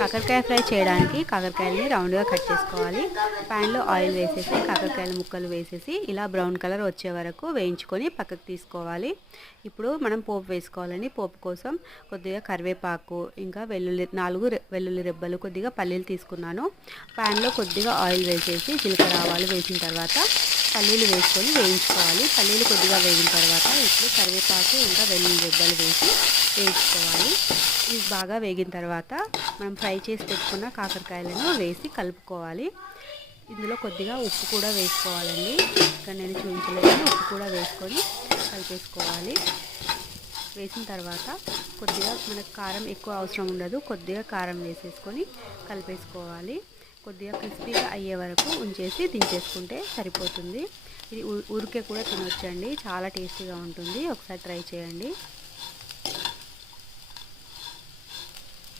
కాకరకాయ ఫ్రై చేయడానికి కాకరకాయలని రౌండ్గా కట్ చేసుకోవాలి. ప్యాన్లో ఆయిల్ వేసేసి కాకరకాయల ముక్కలు వేసేసి ఇలా బ్రౌన్ కలర్ వచ్చే వరకు వేయించుకొని పక్కకు తీసుకోవాలి. ఇప్పుడు మనం పోపు వేసుకోవాలండి. పోపు కోసం కొద్దిగా కరివేపాకు, ఇంకా 4 వెల్లుల్లి రెబ్బలు, కొద్దిగా పల్లీలు తీసుకున్నాను. ప్యాన్లో కొద్దిగా ఆయిల్ వేసేసి జీలకర్ర ఆవాలు వేసిన తర్వాత పల్లీలు వేసుకొని వేయించుకోవాలి. పల్లీలు కొద్దిగా వేగిన తర్వాత ఇప్పుడు కరివేపాకు ఇంకా వెల్లుల్లి రెబ్బలు వేసి వేయించుకోవాలి. ఇవి బాగా వేగిన తర్వాత మనం ఫ్రై చేసి పెట్టుకున్న కాకరకాయలను వేసి కలుపుకోవాలి. ఇందులో కొద్దిగా ఉప్పు కూడా వేసుకోవాలండి. ఇక్కడ నేను చూపించలేదు, ఉప్పు కూడా వేసుకొని కలిపేసుకోవాలి. వేసిన తర్వాత కొద్దిగా మనకు కారం ఎక్కువ అవసరం ఉండదు, కొద్దిగా కారం వేసేసుకొని కలిపేసుకోవాలి. కొద్దిగా క్రిస్పీగా అయ్యే వరకు ఉంచేసి దించేసుకుంటే సరిపోతుంది. ఇది ఊరికే కూడా తినొచ్చండి, చాలా టేస్టీగా ఉంటుంది. ఒకసారి ట్రై చేయండి.